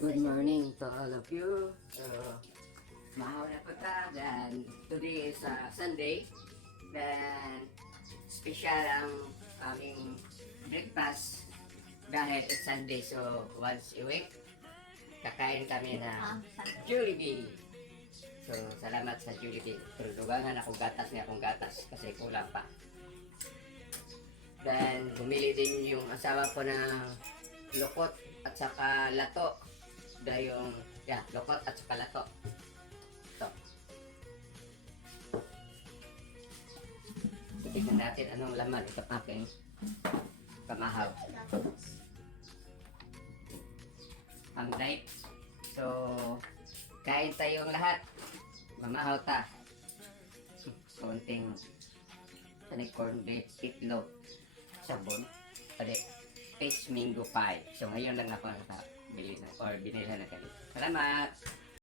Good morning to all of you. So, mahaw na po ta. Then, today is Sunday. Then, special ang aming breakfast dahil it's Sunday. So, once a week, kakain kami ng Jollibee. So, salamat sa Jollibee. Pero dugangan akong gatas niya akong gatas kasi kulang pa. Then, bumili din yung asawa ko ng lukot at saka lato. Dahil yung, lukot at saka lato. Ito. Tignan natin anong laman ito aking kamahaw. Ang night. So, kain tayong lahat. Mamahaw ta. Konting corn beef, itlog, sabon, paste mango pie. So, ngayon lang ako nakabili na or binili na kami. Salamat!